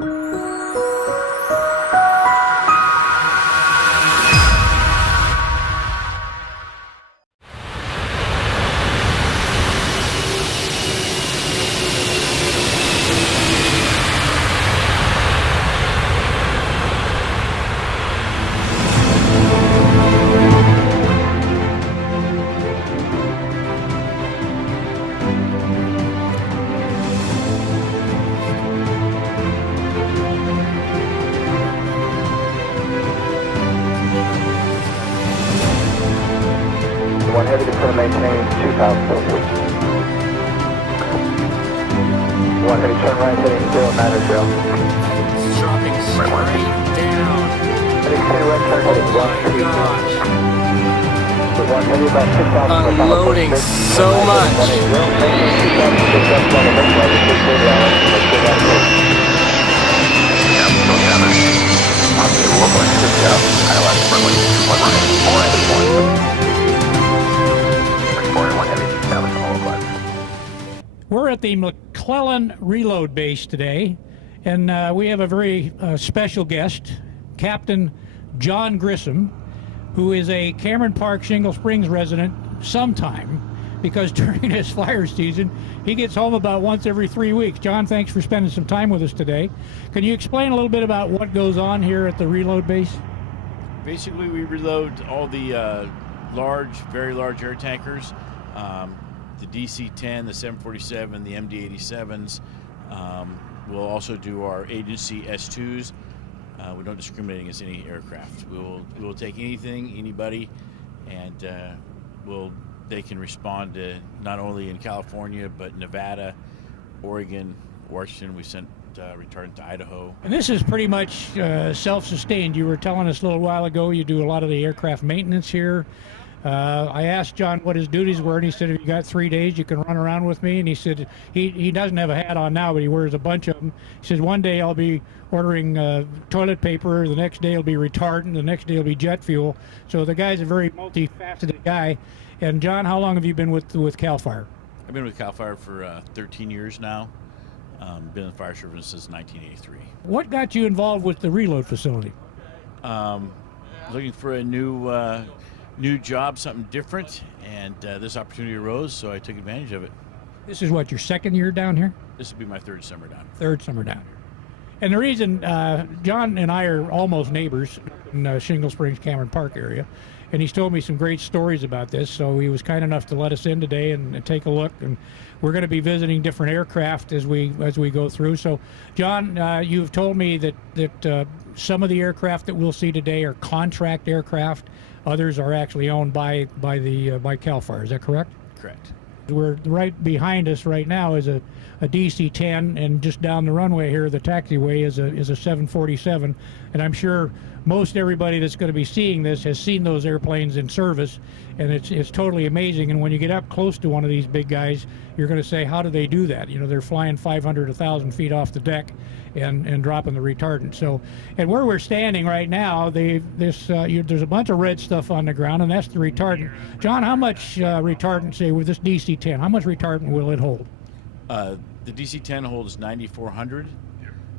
One heavy to clear maintain 2,000. One heavy turn right heading 09 or 0. It's dropping straight down. Heading clear right turn heading Oh my 130. gosh. So one heavy about 6,000. Unloading so much. 180, maintain 2,000, 6,000 on the next line, 630 hours. Let's go down to We're at the McClellan reload base today, and we have a very special guest, Captain John Grissom, who is a Cameron Park Shingle Springs resident sometime, because during his fire season, he gets home about once every 3 weeks. John, thanks for spending some time with us today. Can you explain a little bit about what goes on here at the reload base? Basically, we reload all the very large air tankers, the DC-10, the 747, the MD-87s. We'll also do our agency S2s. We don't discriminate against any aircraft. We will take anything, anybody, and they can respond to not only in California, but Nevada, Oregon, Washington. We sent retardant to Idaho. And this is pretty much self-sustained. You were telling us a little while ago you do a lot of the aircraft maintenance here. I asked John what his duties were, and he said, if you got 3 days, you can run around with me. And he said he doesn't have a hat on now, but he wears a bunch of them. He says, one day I'll be ordering toilet paper, the next day it'll be retardant, the next day it'll be jet fuel. So the guy's a very multifaceted guy. And John, how long have you been with CAL FIRE? I've been with CAL FIRE for 13 years now. Been in the fire service since 1983. What got you involved with the reload facility? Looking for a new job, something different, and this opportunity arose, so I took advantage of it. This is what, your second year down here? This will be my third summer down here. Third summer down here. And the reason, John and I are almost neighbors in Shingle Springs, Cameron Park area, and he's told me some great stories about this, so he was kind enough to let us in today and take a look, and we're going to be visiting different aircraft as we go through. So, John, you've told me that some of the aircraft that we'll see today are contract aircraft. Others are actually owned by CAL FIRE. Is that correct? Correct. We're right behind us right now is a DC-10, and just down the runway here, the taxiway is a 747. And I'm sure most everybody that's going to be seeing this has seen those airplanes in service, and it's totally amazing. And when you get up close to one of these big guys, you're going to say, how do they do that? You know, they're flying 500, 1,000 feet off the deck and dropping the retardant. So, and where we're standing right now, there's a bunch of red stuff on the ground, and that's the retardant. John, how much retardant, say, with this DC-10, how much retardant will it hold? The DC-10 holds 9,400.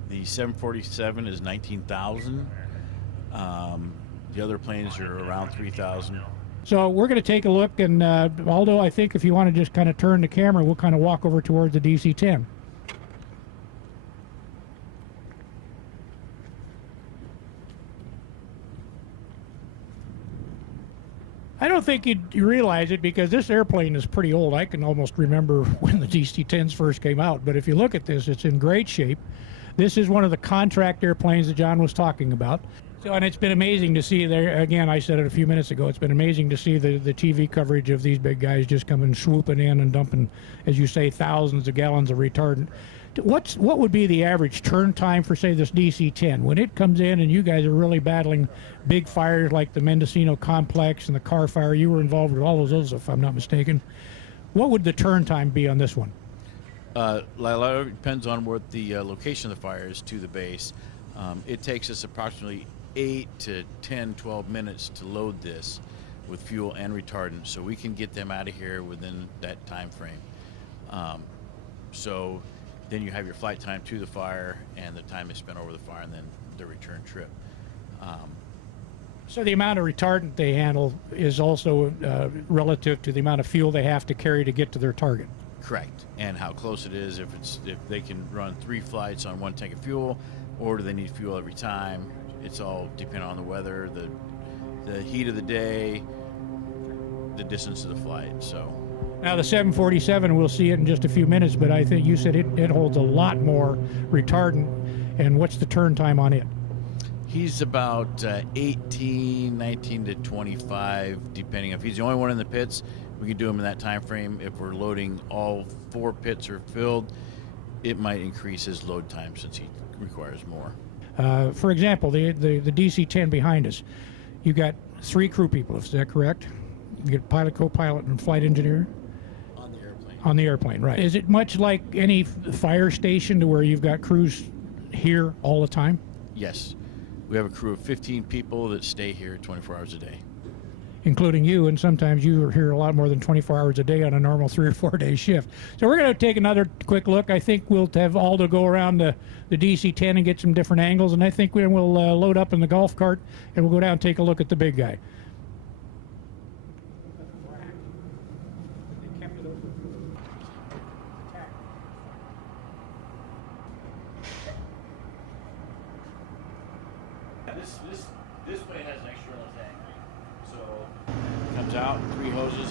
The 747 is 19,000. The other planes are around 3,000. So we're going to take a look, and although I think if you want to just kind of turn the camera, we'll kind of walk over towards the DC-10. I don't think you realize it, because this airplane is pretty old. I can almost remember when the DC-10s first came out, but if you look at this, it's in great shape. This is one of the contract airplanes that John was talking about. So, and it's been amazing to see there, again, I said it a few minutes ago, it's been amazing to see the TV coverage of these big guys just coming swooping in and dumping, as you say, thousands of gallons of retardant. What would be the average turn time for, say, this DC-10? When it comes in and you guys are really battling big fires like the Mendocino Complex and the car fire, you were involved with all of those, if I'm not mistaken. What would the turn time be on this one? It depends on what the location of the fire is to the base. It takes us approximately 8 to 10, 12 minutes to load this with fuel and retardant, so we can get them out of here within that time frame. So then you have your flight time to the fire and the time they spent over the fire, and then the return trip. So the amount of retardant they handle is also relative to the amount of fuel they have to carry to get to their target. Correct. And how close it is, if they can run 3 flights on 1 tank of fuel, or do they need fuel every time? It's all depending on the weather, the heat of the day, the distance of the flight. So Now the 747, we'll see it in just a few minutes, but I think you said it holds a lot more retardant. And what's the turn time on it? he's about 19 to 25, depending. If he's the only one in the pits, we can do him in that time frame. If we're loading all 4 pits are filled, it might increase his load time since he requires more. For example, the DC-10 behind us, you got 3 crew people, is that correct? You get pilot, co-pilot, and flight engineer? On the airplane. On the airplane, right. Is it much like any fire station to where you've got crews here all the time? Yes. We have a crew of 15 people that stay here 24 hours a day. Including you, and sometimes you are here a lot more than 24 hours a day on a normal 3 or 4 day shift. So we're going to take another quick look. I think we'll have Aldo go around the DC-10 and get some different angles, and I think we'll load up in the golf cart and we'll go down and take a look at the big guy. This plane has an external tank, so it comes out 3 hoses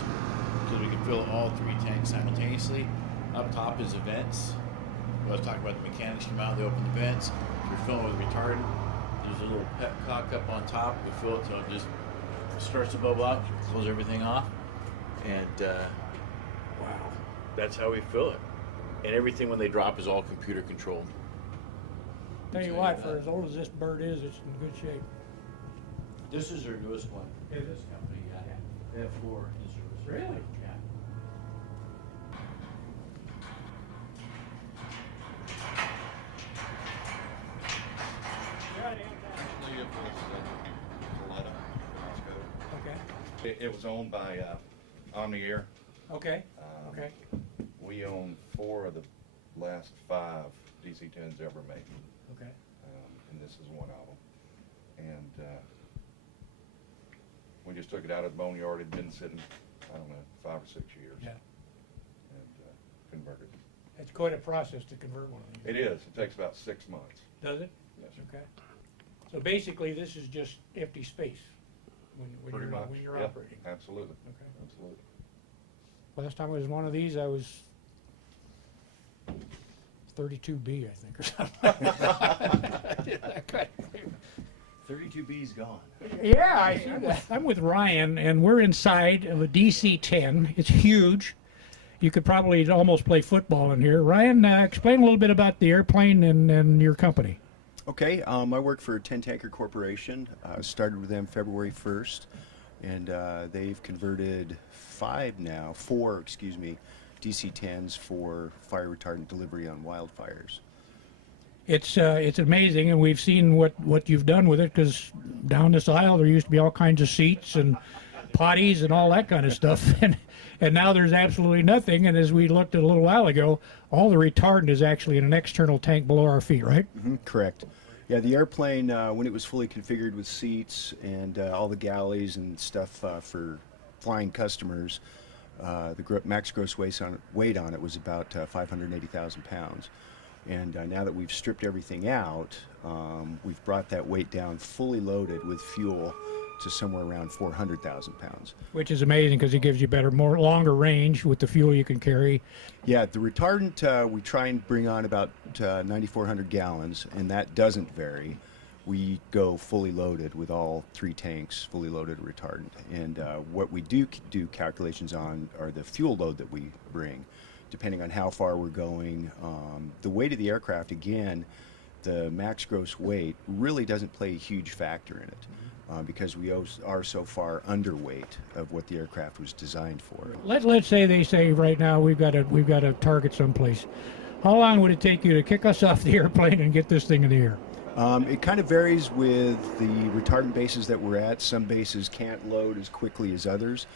so we can fill all 3 tanks simultaneously. Up top is the vents. I was talking about the mechanics come out, they open the vents. We're filling with retardant. There's a little pep cock up on top. We fill it till it just starts to bubble out. Close everything off, and wow, that's how we fill it. And everything when they drop is all computer controlled. Tell you what, for as old as this bird is, it's in good shape. This is their newest one. Is this Company, yeah. They have 4 in service. Really? Yeah. Okay. It was owned by Omni Air. Okay. Okay. We own 4 of the last 5 DC-10s ever made, Okay. and this is one of them. And we just took it out of the boneyard. It had been sitting, I don't know, 5 or 6 years. Yeah. And converted. It's quite a process to convert one of these. It is. It takes about 6 months. Does it? Yes. Okay. So basically, this is just empty space when Pretty much. you're Yeah, operating. absolutely. Okay. Absolutely. Last time I was one of these, I was 32B, I think, or something. 32B's gone. Yeah, I see that. I'm with Ryan, and we're inside of a DC-10. It's huge. You could probably almost play football in here. Ryan, explain a little bit about the airplane and your company. Okay, I work for 10 Tanker Corporation. Started with them February 1st, and they've converted 4 DC-10s for fire retardant delivery on wildfires. It's amazing, and we've seen what you've done with it, because down this aisle there used to be all kinds of seats and potties and all that kind of stuff, and now there's absolutely nothing. And as we looked at a little while ago, all the retardant is actually in an external tank below our feet, right? Mm-hmm, correct. Yeah, the airplane, when it was fully configured with seats and all the galleys and stuff for flying customers, the max gross weight on it was about 580,000 pounds. And now that we've stripped everything out, we've brought that weight down fully loaded with fuel to somewhere around 400,000 pounds. Which is amazing, because it gives you longer range with the fuel you can carry. Yeah, the retardant, we try and bring on about 9,400 gallons, and that doesn't vary. We go fully loaded with all 3 tanks, fully loaded retardant. And what we do calculations on are the fuel load that we bring, depending on how far we're going. The weight of the aircraft, again, the max gross weight really doesn't play a huge factor in it, because we are so far underweight of what the aircraft was designed for. Let's say they say right now we've got a target someplace. How long would it take you to kick us off the airplane and get this thing in the air? It kind of varies with the retardant bases that we're at. Some bases can't load as quickly as others.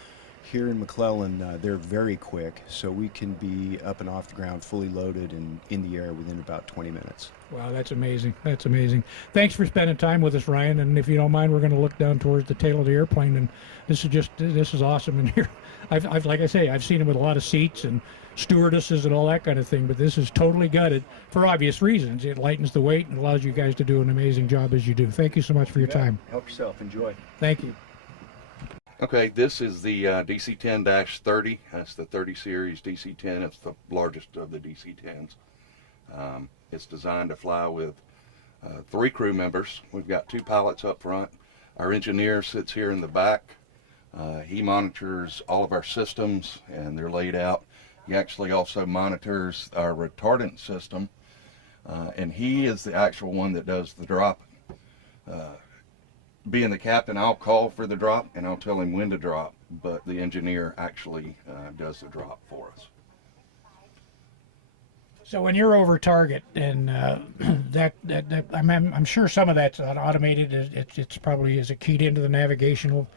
Here in McClellan, they're very quick, so we can be up and off the ground fully loaded and in the air within about 20 minutes. Wow, that's amazing. That's amazing. Thanks for spending time with us, Ryan. And if you don't mind, we're going to look down towards the tail of the airplane. And this is awesome in here. I've like I say, I've seen them with a lot of seats and stewardesses and all that kind of thing, but this is totally gutted for obvious reasons. It lightens the weight and allows you guys to do an amazing job as you do. Thank you so much for your time. Help yourself. Enjoy. Thank you. Okay, this is the DC-10-30. That's the 30 series DC-10. It's the largest of the DC-10s. It's designed to fly with 3 crew members. We've got 2 pilots up front. Our engineer sits here in the back. He monitors all of our systems, and they're laid out. He actually also monitors our retardant system, and he is the actual one that does the dropping. Being the captain, I'll call for the drop and I'll tell him when to drop, but the engineer actually does the drop for us. So when you're over target, and I'm sure some of that's automated. It's probably is it keyed into the navigational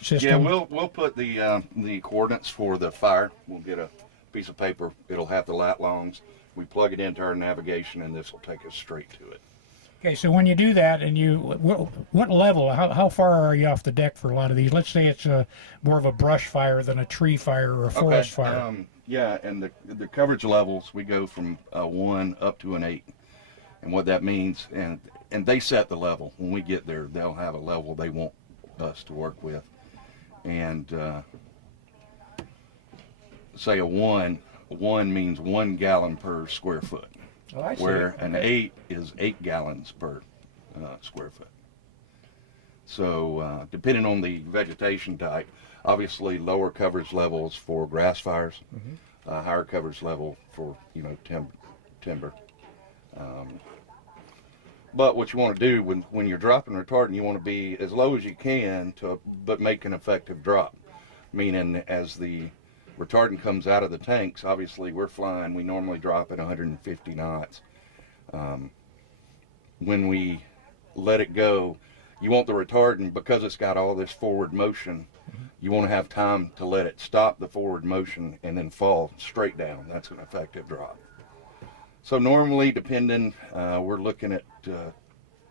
system? Yeah, we'll put the coordinates for the fire. We'll get a piece of paper. It'll have the lat longs. We plug it into our navigation, and this will take us straight to it. Okay, so when you do that, and what level, how far are you off the deck for a lot of these? Let's say it's more of a brush fire than a tree fire or a forest fire. Yeah, and the coverage levels, we go from a 1 up to an 8. And what that means, and they set the level. When we get there, they'll have a level they want us to work with. And say a 1 means 1 gallon per square foot. Oh, I see. Where an 8 is 8 gallons per square foot. So depending on the vegetation type, obviously lower coverage levels for grass fires, higher coverage level for timber. But what you want to do when you're dropping retardant, you want to be as low as you can but make an effective drop. Meaning as the retardant comes out of the tanks, obviously we're flying, we normally drop at 150 knots. When we let it go, you want the retardant, because it's got all this forward motion, you want to have time to let it stop the forward motion and then fall straight down. That's an effective drop. So normally, depending, we're looking at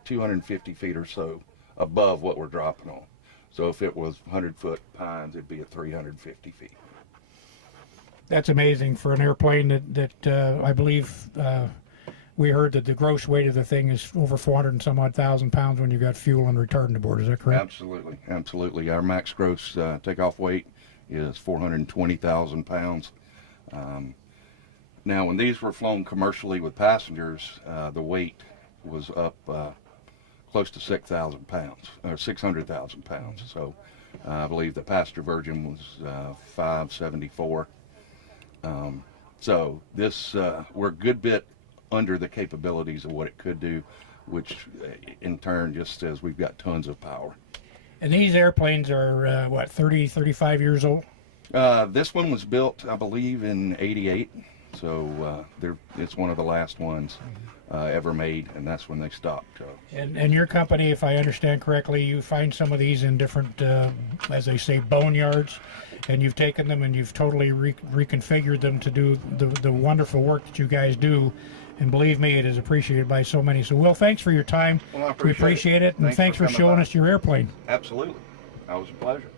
250 feet or so above what we're dropping on. So if it was 100-foot pines, it'd be at 350 feet. That's amazing for an airplane that I believe we heard that the gross weight of the thing is over 400 and some odd thousand pounds when you've got fuel and retardant aboard. Is that correct? Absolutely, absolutely. Our max gross takeoff weight is 420,000 pounds. Now, when these were flown commercially with passengers, the weight was up close to 6,000 pounds, or 600,000 pounds. So I believe the passenger version was 574. So this, we're a good bit under the capabilities of what it could do, which in turn just says we've got tons of power. And these airplanes are, 30, 35 years old? This one was built, I believe, in '88. So it's one of the last ones ever made, and that's when they stopped. And your company, if I understand correctly, you find some of these in different, as they say, boneyards, and you've taken them and you've totally reconfigured them to do the wonderful work that you guys do. And believe me, it is appreciated by so many. So, Will, thanks for your time. Well, we appreciate it. And thanks for showing us your airplane. Absolutely. That was a pleasure.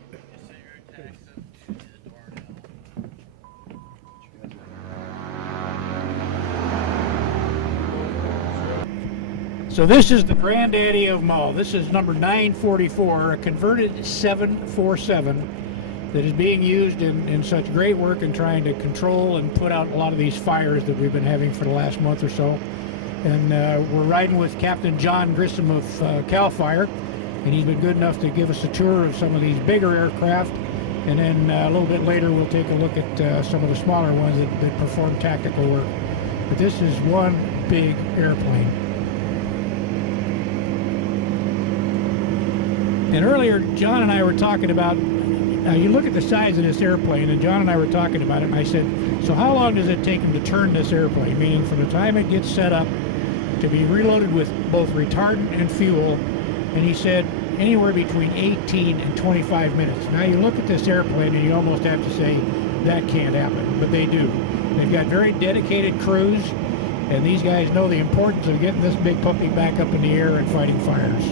So this is the granddaddy of them all. This is number 944, a converted 747 that is being used in such great work in trying to control and put out a lot of these fires that we've been having for the last month or so. And we're riding with Captain John Grissom of CAL FIRE, and he's been good enough to give us a tour of some of these bigger aircraft. And then a little bit later we'll take a look at some of the smaller ones that perform tactical work. But this is one big airplane. And earlier, John and I were talking about, you look at the size of this airplane, and John and I were talking about it, and I said, so how long does it take them to turn this airplane? Meaning from the time it gets set up to be reloaded with both retardant and fuel. And he said, anywhere between 18 and 25 minutes. Now you look at this airplane and you almost have to say that can't happen, but they do. They've got very dedicated crews, and these guys know the importance of getting this big puppy back up in the air and fighting fires.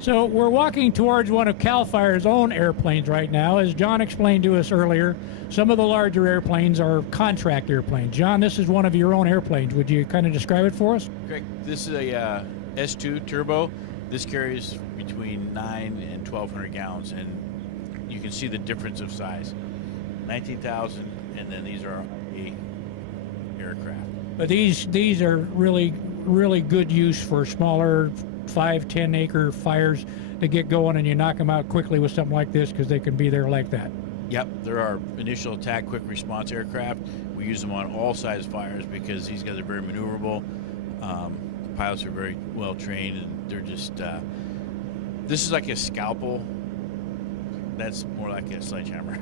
So we're walking towards one of CAL FIRE's own airplanes right now. As John explained to us earlier, some of the larger airplanes are contract airplanes. John, this is one of your own airplanes. Would you kind of describe it for us? Correct. This is a S2 turbo. This carries between 9 and 1,200 gallons, and you can see the difference of size. 19,000, and then these are a aircraft. But these are really good use for smaller 5-10 acre fires to get going, and you knock them out quickly with something like this because they can be there like that. Yep, they're our initial attack quick response aircraft. We use them on all size fires because these guys are very maneuverable. The pilots are very well trained, and they're just this is like a scalpel. That's more like a sledgehammer.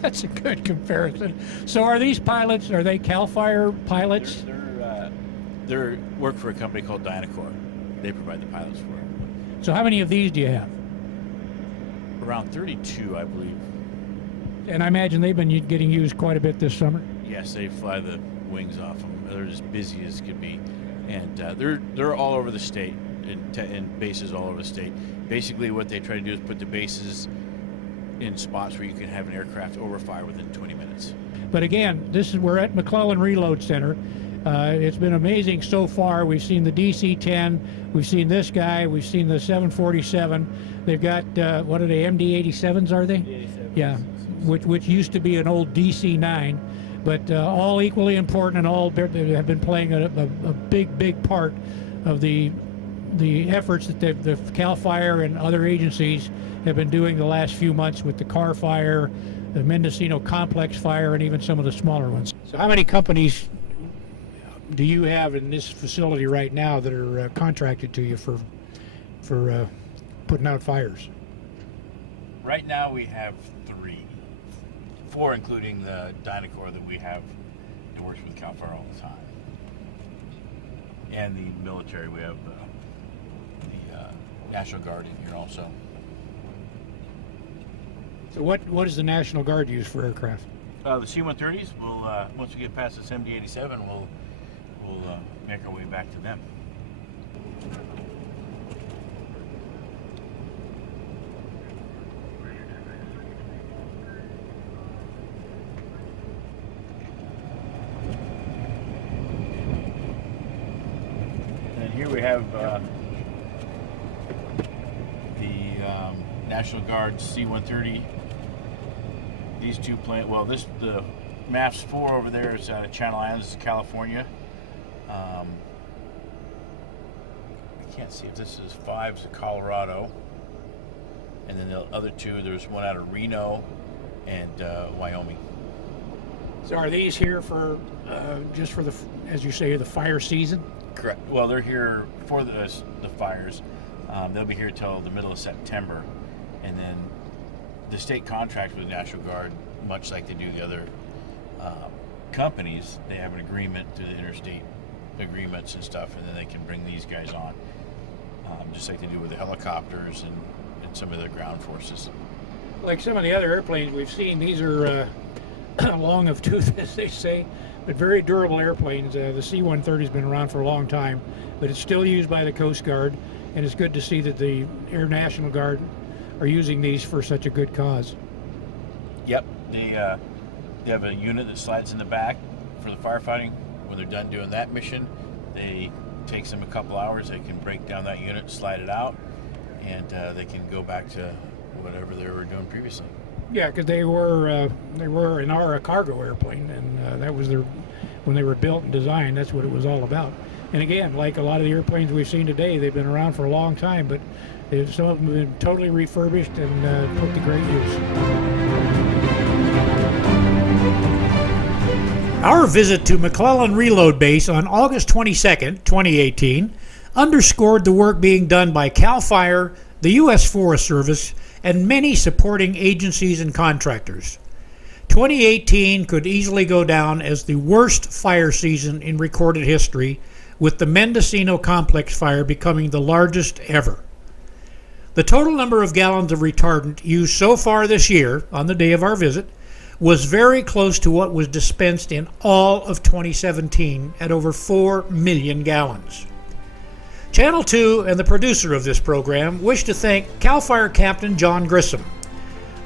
That's a good comparison. So are these pilots, are they CAL FIRE pilots? They're work for a company called Dynacor. They provide the pilots for it. So how many of these do you have? Around 32, I believe. And I imagine they've been getting used quite a bit this summer. Yes, they fly the wings off them. They're as busy as could be, and they're all over the state, in bases all over the state. Basically, what they try to do is put the bases in spots where you can have an aircraft overfire within 20 minutes. But again, we're at McClellan Reload Center. It's been amazing so far. We've seen the DC-10, we've seen this guy, we've seen the 747. They've got, what are they, MD-87s, are they? MD-87s. Yeah, which used to be an old DC-9, but all equally important, and all have been playing a big part of the efforts that the CAL FIRE and other agencies have been doing the last few months with the Carr Fire, the Mendocino Complex Fire, and even some of the smaller ones. So how many companies do you have in this facility right now that are contracted to you for putting out fires? Right now we have 4, including the Dynacor that we have that works with CAL FIRE all the time. And the military, we have the National Guard in here also. So what does the National Guard use for aircraft? The C-130s, we'll, once we get past this MD-87, we'll make our way back to them. And here we have the National Guard C-130. These two planes, well, the MAFS 4 over there is out of Channel Islands, California. I can't see if this is 5's Colorado, and then the other two, there's one out of Reno and Wyoming. So are these here for just for the, as you say, the fire season? Correct. Well, they're here for the fires. They'll be here till the middle of September, and then the state contracts with the National Guard, much like they do the other companies. They have an agreement through the interstate agreements and stuff, and then they can bring these guys on, just like they do with the helicopters and some of the ground forces. Like some of the other airplanes we've seen, these are long of tooth, as they say, but very durable airplanes. The C-130 has been around for a long time, but it's still used by the Coast Guard, and it's good to see that the Air National Guard are using these for such a good cause. Yep, they have a unit that slides in the back for the firefighting. When they're done doing that mission, it takes them a couple hours. They can break down that unit, slide it out, and they can go back to whatever they were doing previously. Yeah, because they were a cargo airplane, and that was when they were built and designed. That's what it was all about. And again, like a lot of the airplanes we've seen today, they've been around for a long time, but some of them have been totally refurbished and put to great use. Our visit to McClellan Reload Base on August 22, 2018, underscored the work being done by CAL FIRE, the U.S. Forest Service, and many supporting agencies and contractors. 2018 could easily go down as the worst fire season in recorded history, with the Mendocino Complex fire becoming the largest ever. The total number of gallons of retardant used so far this year, on the day of our visit, was very close to what was dispensed in all of 2017 at over 4 million gallons. Channel 2 and the producer of this program wish to thank CAL FIRE Captain John Grissom,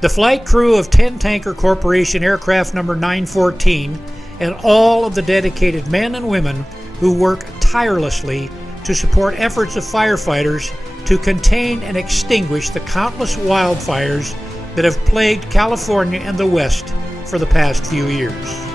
the flight crew of 10 Tanker Corporation Aircraft number 914, and all of the dedicated men and women who work tirelessly to support efforts of firefighters to contain and extinguish the countless wildfires that have plagued California and the West for the past few years.